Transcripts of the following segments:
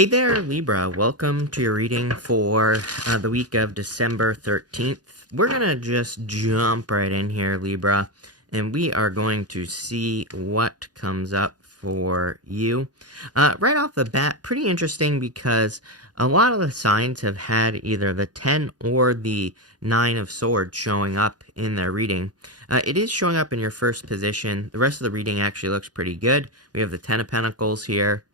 Hey there, Libra. Welcome to your reading for the week of December 13th. We're going to just jump right in here, Libra, and we are going to see what comes up for you. Right off the bat, pretty interesting because a lot of the signs have had either the 10 or the 9 of Swords showing up in their reading. It is showing up in your first position. The rest of the reading actually looks pretty good. We have the 10 of Pentacles here.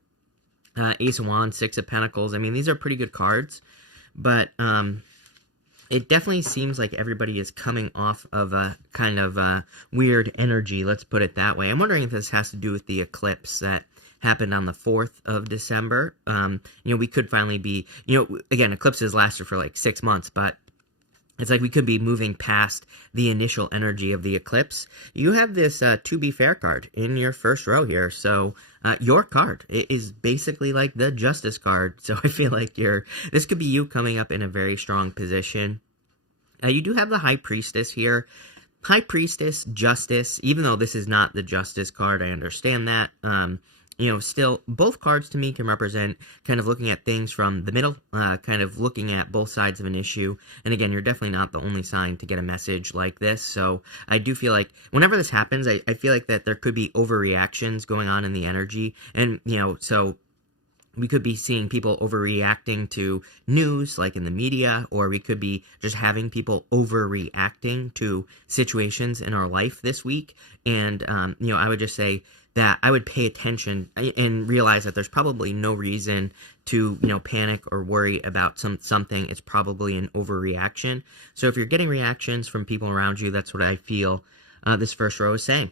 Ace of Wands, 6 of Pentacles. I mean, these are pretty good cards, but it definitely seems like everybody is coming off of a kind of weird energy, let's put it that way. I'm wondering if this has to do with the eclipse that happened on the 4th of December. We could finally be, again, eclipses lasted for like 6 months, but it's like we could be moving past the initial energy of the eclipse. You have this To Be Fair card in your first row here. So your card is basically like the Justice card. So I feel like this could be you coming up in a very strong position. You do have the High Priestess here. High Priestess, Justice, even though this is not the Justice card, I understand that. Still, both cards to me can represent kind of looking at things from the middle, kind of looking at both sides of an issue. And again, you're definitely not the only sign to get a message like this. So I do feel like whenever this happens, I feel like that there could be overreactions going on in the energy. And, so we could be seeing people overreacting to news, like in the media, or we could be just having people overreacting to situations in our life this week. And, I would just say that I would pay attention and realize that there's probably no reason to, panic or worry about something. It's probably an overreaction. So if you're getting reactions from people around you, that's what I feel this first row is saying.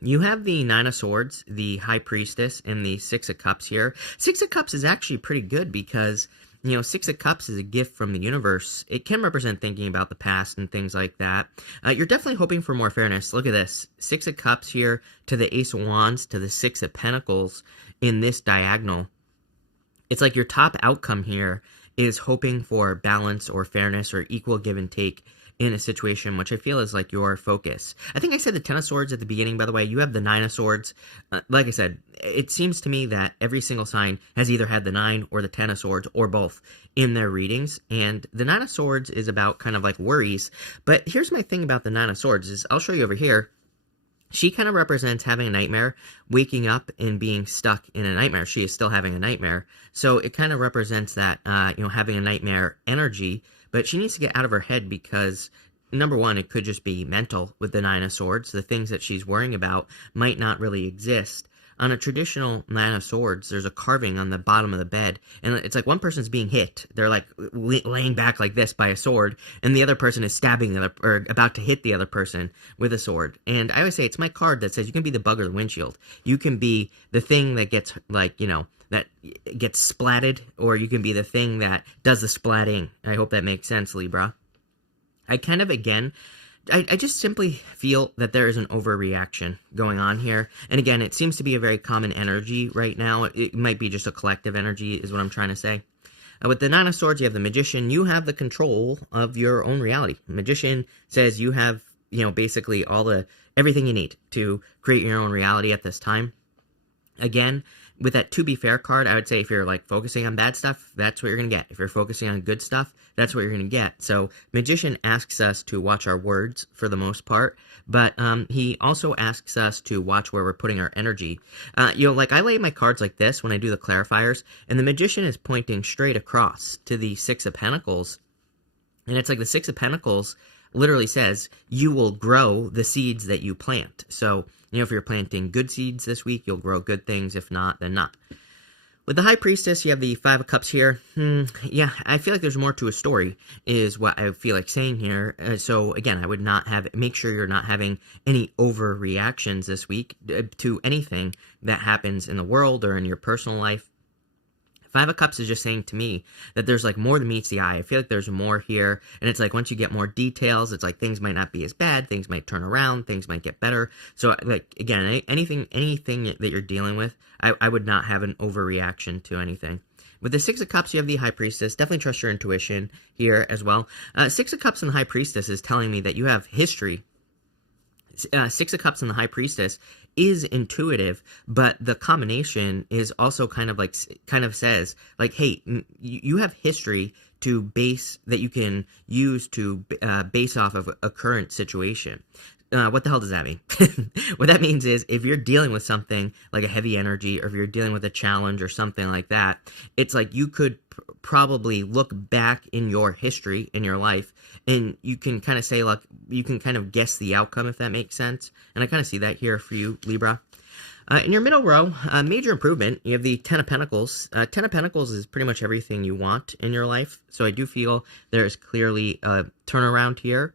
You have the 9 of Swords, the High Priestess, and the 6 of Cups here. 6 of Cups is actually pretty good because 6 of Cups is a gift from the universe. It can represent thinking about the past and things like that. You're definitely hoping for more fairness. Look at this. 6 of Cups here to the Ace of Wands to the 6 of Pentacles in this diagonal. It's like your top outcome here is hoping for balance or fairness or equal give and take in a situation, which I feel is like your focus. I think I said the 10 of Swords at the beginning, by the way. You have the 9 of Swords. Like I said, it seems to me that every single sign has either had the 9 or the 10 of Swords or both in their readings. And the 9 of Swords is about kind of like worries. But here's my thing about the 9 of Swords is I'll show you over here. She kind of represents having a nightmare, waking up and being stuck in a nightmare. She is still having a nightmare. So it kind of represents that, having a nightmare energy. But she needs to get out of her head because, number one, it could just be mental with the 9 of Swords. The things that she's worrying about might not really exist. On a traditional 9 of Swords, there's a carving on the bottom of the bed, and it's like one person's being hit. They're like laying back like this by a sword, and the other person is stabbing the other, or about to hit the other person with a sword. And I always say it's my card that says you can be the bug or the windshield. You can be the thing that gets that gets splatted, or you can be the thing that does the splatting. I hope that makes sense, Libra. I kind of, again, I just simply feel that there is an overreaction going on here. And again, it seems to be a very common energy right now. It might be just a collective energy is what I'm trying to say. With the 9 of Swords, you have the Magician. You have the control of your own reality. Magician says you have, basically everything you need to create your own reality at this time. Again, with that To Be Fair card, I would say if you're like focusing on bad stuff, that's what you're going to get. If you're focusing on good stuff, that's what you're going to get. So Magician asks us to watch our words for the most part, but he also asks us to watch where we're putting our energy. I lay my cards like this when I do the clarifiers, and the Magician is pointing straight across to the 6 of Pentacles. And it's like the 6 of Pentacles literally says, you will grow the seeds that you plant. So, if you're planting good seeds this week, you'll grow good things. If not, then not. With the High Priestess, you have the 5 of Cups here. Yeah, I feel like there's more to a story, is what I feel like saying here. So, again, I would make sure you're not having any overreactions this week to anything that happens in the world or in your personal life. 5 of Cups is just saying to me that there's like more than meets the eye. I feel like there's more here. And it's like once you get more details, it's like things might not be as bad. Things might turn around. Things might get better. So like, again, anything that you're dealing with, I would not have an overreaction to anything. With the 6 of Cups, you have the High Priestess. Definitely trust your intuition here as well. 6 of Cups and the High Priestess is telling me that you have history. Six of Cups and the High Priestess is intuitive, but the combination is also kind of says like, hey, you have history to base that you can use to base off of a current situation. What the hell does that mean? What that means is if you're dealing with something like a heavy energy, or if you're dealing with a challenge or something like that, it's like you could probably look back in your history, in your life, and you can kind of say, like, you can kind of guess the outcome, if that makes sense. And I kind of see that here for you, Libra. In your middle row, major improvement, you have the Ten of Pentacles. Ten of Pentacles is pretty much everything you want in your life. So I do feel there is clearly a turnaround here.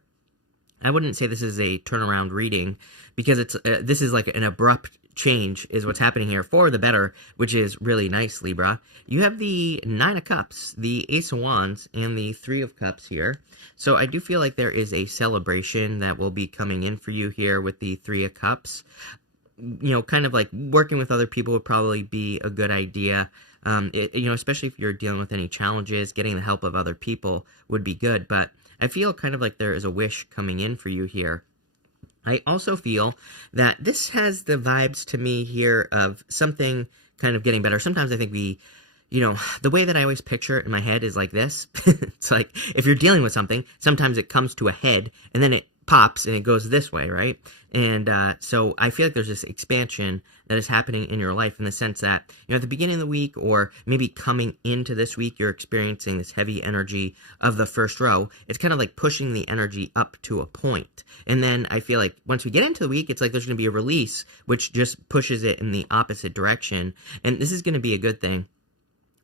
I wouldn't say this is a turnaround reading, because this is like an abrupt change is what's happening here for the better, which is really nice, Libra. You have the Nine of Cups, the Ace of Wands, and the Three of Cups here. So I do feel like there is a celebration that will be coming in for you here with the Three of Cups. You know, kind of like working with other people would probably be a good idea. You know, especially if you're dealing with any challenges, getting the help of other people would be good. But I feel kind of like there is a wish coming in for you here. I also feel that this has the vibes to me here of something kind of getting better. Sometimes I think you know, the way that I always picture it in my head is like this. It's like if you're dealing with something, sometimes it comes to a head and then it pops and it goes this way, right? And so I feel like there's this expansion that is happening in your life in the sense that, you know, at the beginning of the week or maybe coming into this week, you're experiencing this heavy energy of the first row. It's kind of like pushing the energy up to a point. And then I feel like once we get into the week, it's like there's going to be a release, which just pushes it in the opposite direction. And this is going to be a good thing.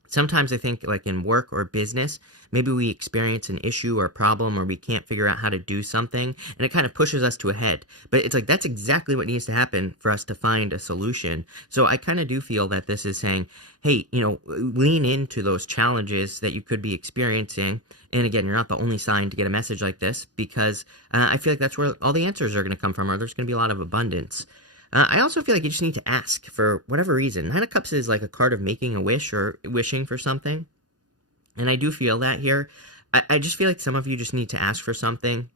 Sometimes I think like in work or business, maybe we experience an issue or a problem or we can't figure out how to do something and it kind of pushes us to a head. But it's like that's exactly what needs to happen for us to find a solution. So I kind of do feel that this is saying, hey, you know, lean into those challenges that you could be experiencing. And again, you're not the only sign to get a message like this because I feel like that's where all the answers are going to come from, or there's going to be a lot of abundance. I also feel like you just need to ask for whatever reason. Nine of Cups is like a card of making a wish or wishing for something. And I do feel that here. I just feel like some of you just need to ask for something.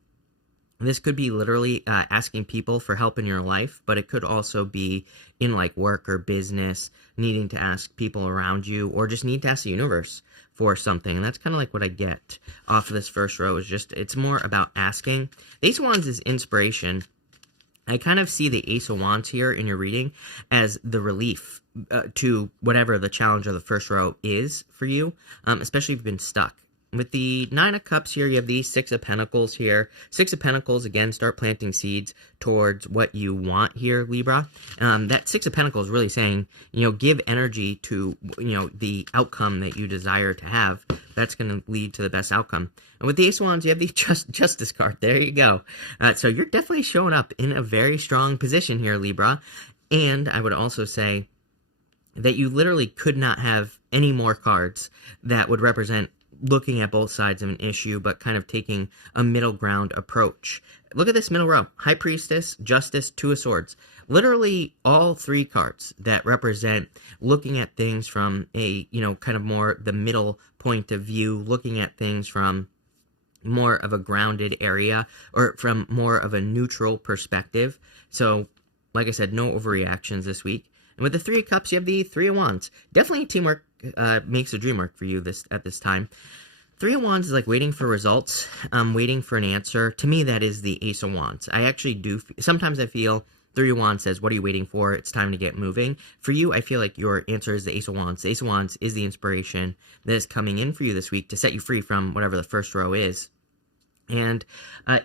This could be literally asking people for help in your life, but it could also be in like work or business, needing to ask people around you, or just need to ask the universe for something. And that's kind of like what I get off of this first row is just, it's more about asking. The Ace of Wands is inspiration. I kind of see the Ace of Wands here in your reading as the relief to whatever the challenge of the first row is for you, especially if you've been stuck. With the Nine of Cups here, you have the Six of Pentacles here. Six of Pentacles, again, start planting seeds towards what you want here, Libra. That Six of Pentacles really saying, you know, give energy to, you know, the outcome that you desire to have. That's going to lead to the best outcome. And with the Ace of Wands, you have the Justice card. There you go. So you're definitely showing up in a very strong position here, Libra. And I would also say that you literally could not have any more cards that would represent looking at both sides of an issue, but kind of taking a middle ground approach. Look at this middle row. High Priestess, Justice, Two of Swords. Literally all three cards that represent looking at things from a, you know, kind of more the middle point of view, looking at things from more of a grounded area or from more of a neutral perspective. So, like I said, no overreactions this week. And with the Three of Cups, you have the Three of Wands. Definitely teamwork makes the dream work for you at this time. Three of Wands is like waiting for results, waiting for an answer. To me, that is the Ace of Wands. I actually do. Sometimes I feel Three of Wands says, what are you waiting for? It's time to get moving. For you, I feel like your answer is the Ace of Wands. The Ace of Wands is the inspiration that is coming in for you this week to set you free from whatever the first row is. And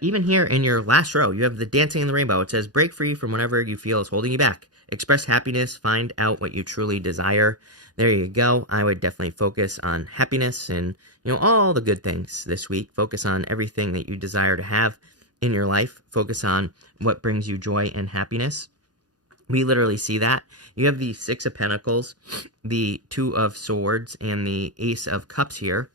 even here in your last row, you have the Dancing in the Rainbow. It says, break free from whatever you feel is holding you back. Express happiness. Find out what you truly desire. There you go. I would definitely focus on happiness and, you know, all the good things this week. Focus on everything that you desire to have in your life. Focus on what brings you joy and happiness. We literally see that. You have the Six of Pentacles, the Two of Swords, and the Ace of Cups here.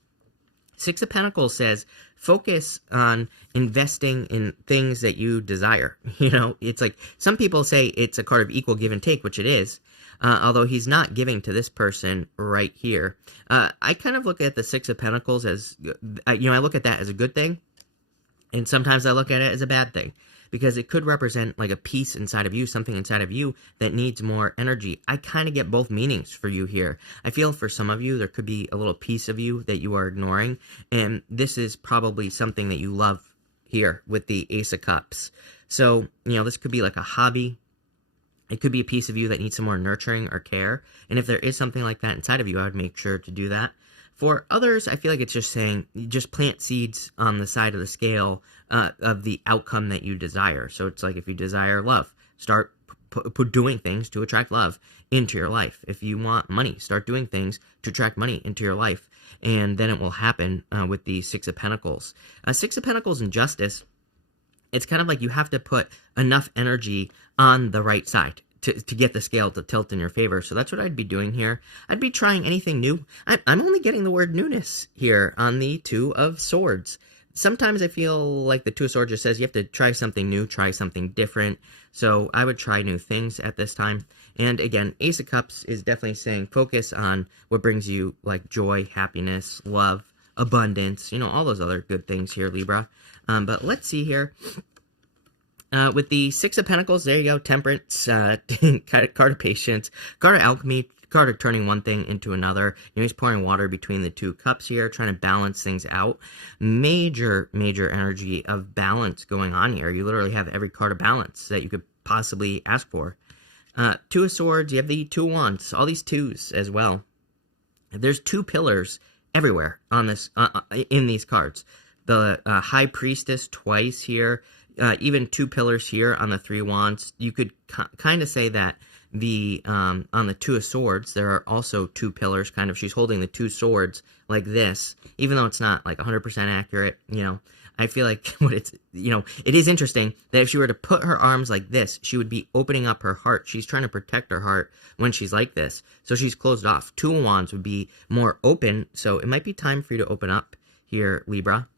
Six of Pentacles says, focus on investing in things that you desire. You know, it's like some people say it's a card of equal give and take, which it is. Although he's not giving to this person right here. I kind of look at the Six of Pentacles as, you know, I look at that as a good thing. And sometimes I look at it as a bad thing. because it could represent like a piece inside of you, something inside of you that needs more energy. I kind of get both meanings for you here. I feel for some of you, there could be a little piece of you that you are ignoring, and this is probably something that you love here with the Ace of Cups. So, this could be like a hobby. It could be a piece of you that needs some more nurturing or care. And if there is something like that inside of you, I would make sure to do that. For others, I feel like it's just saying, just plant seeds on the side of the scale of the outcome that you desire. So it's like if you desire love, start doing things to attract love into your life. If you want money, start doing things to attract money into your life. And then it will happen with the Six of Pentacles. Six of Pentacles and Justice, it's kind of like you have to put enough energy on the right side to get the scale to tilt in your favor. So that's what I'd be doing here. I'd be trying anything new. I'm only getting the word newness here on the Two of Swords. Sometimes I feel like the Two of Swords just says you have to try something new, try something different. So I would try new things at this time. And again, Ace of Cups is definitely saying focus on what brings you like joy, happiness, love, abundance, all those other good things here, Libra. But let's see here. With the Six of Pentacles, there you go, Temperance, card of Patience, card of Alchemy, card of turning one thing into another. He's pouring water between the two cups here, trying to balance things out. Major energy of balance going on here. You literally have every card of balance that you could possibly ask for. Two of Swords, you have the Two of Wands, all these twos as well. There's two pillars everywhere on this in these cards. The High Priestess twice here. Even two pillars here on the Three of Wands. You could kind of say that on the Two of Swords, there are also two pillars, kind of. She's holding the two swords like this, even though it's not like 100% accurate, I feel like it is interesting that if she were to put her arms like this, she would be opening up her heart. She's trying to protect her heart when she's like this. So she's closed off. Two of Wands would be more open, so it might be time for you to open up here, Libra.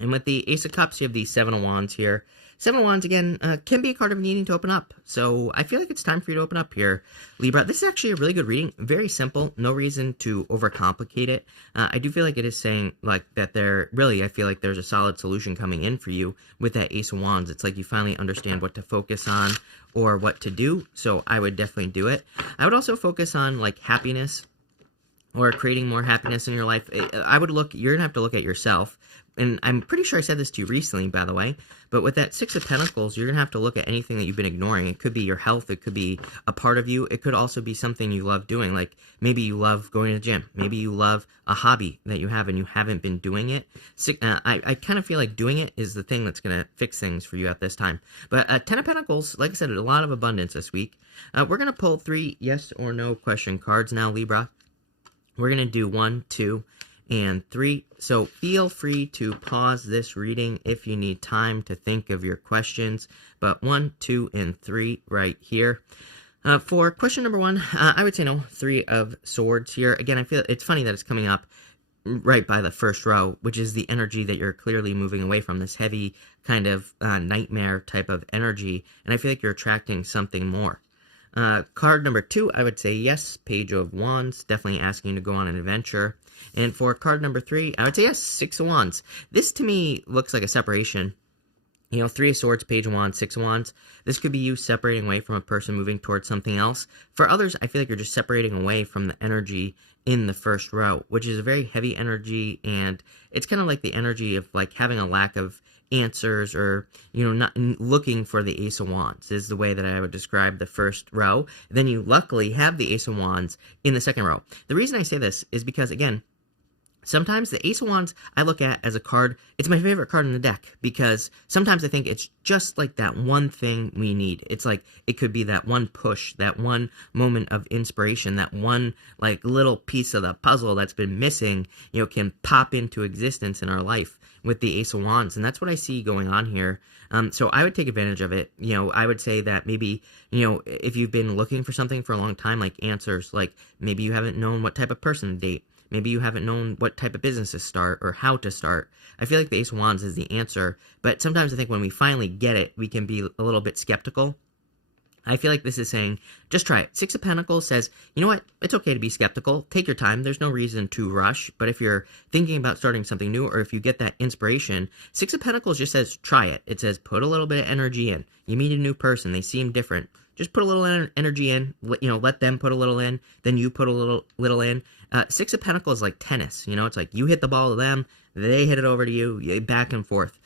And with the Ace of Cups, you have the Seven of Wands here. Seven of Wands, again, can be a card of needing to open up. So I feel like it's time for you to open up here, Libra. This is actually a really good reading. Very simple. No reason to overcomplicate it. I do feel like it is saying like that I feel like there's a solid solution coming in for you with that Ace of Wands. It's like you finally understand what to focus on or what to do. So I would definitely do it. I would also focus on like happiness or creating more happiness in your life. You're going to have to look at yourself. And I'm pretty sure I said this to you recently, by the way, but with that Six of Pentacles, you're going to have to look at anything that you've been ignoring. It could be your health. It could be a part of you. It could also be something you love doing. Like maybe you love going to the gym. Maybe you love a hobby that you have and you haven't been doing it. I kind of feel like doing it is the thing that's going to fix things for you at this time. But Ten of Pentacles, like I said, a lot of abundance this week. We're going to pull 3 yes or no question cards now, Libra. We're going to do 1, 2, and 3. So feel free to pause this reading if you need time to think of your questions. But 1, 2, and 3 right here. For question number 1, I would say no. 3 of Swords here. Again, I feel it's funny that it's coming up right by the first row, which is the energy that you're clearly moving away from, this heavy kind of nightmare type of energy. And I feel like you're attracting something more. Card number 2, I would say yes, Page of Wands, definitely asking you to go on an adventure. And for card number 3, I would say yes, Six of Wands. This to me looks like a separation. 3 of Swords, Page of Wands, 6 of Wands. This could be you separating away from a person moving towards something else. For others, I feel like you're just separating away from the energy in the first row, which is a very heavy energy, and it's kind of like the energy of like having a lack of answers or, not looking for the Ace of Wands is the way that I would describe the first row. Then you luckily have the Ace of Wands in the second row. The reason I say this is because, again, sometimes the Ace of Wands I look at as a card, it's my favorite card in the deck because sometimes I think it's just like that one thing we need. It's like it could be that one push, that one moment of inspiration, that one like little piece of the puzzle that's been missing, can pop into existence in our life with the Ace of Wands. And that's what I see going on here. So I would take advantage of it. I would say that maybe, if you've been looking for something for a long time, like answers, like maybe you haven't known what type of person to date. Maybe you haven't known what type of business to start or how to start. I feel like the Ace of Wands is the answer. But sometimes I think when we finally get it, we can be a little bit skeptical I feel like this is saying, just try it. Six of Pentacles says, you know what? It's okay to be skeptical. Take your time. There's no reason to rush. But if you're thinking about starting something new, or if you get that inspiration, Six of Pentacles just says, try it. It says, put a little bit of energy in. You meet a new person. They seem different. Just put a little energy in. Let them put a little in. Then you put a little in. Six of Pentacles is like tennis. It's like you hit the ball to them. They hit it over to you. Back and forth.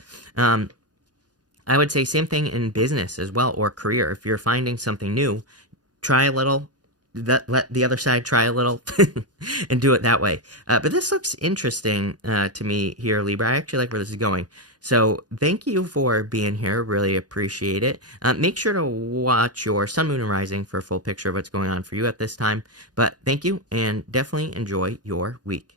I would say same thing in business as well, or career. If you're finding something new, try a little, let the other side try a little, and do it that way. But this looks interesting to me here, Libra. I actually like where this is going. So thank you for being here. Really appreciate it. Make sure to watch your sun, moon, and rising for a full picture of what's going on for you at this time. But thank you, and definitely enjoy your week.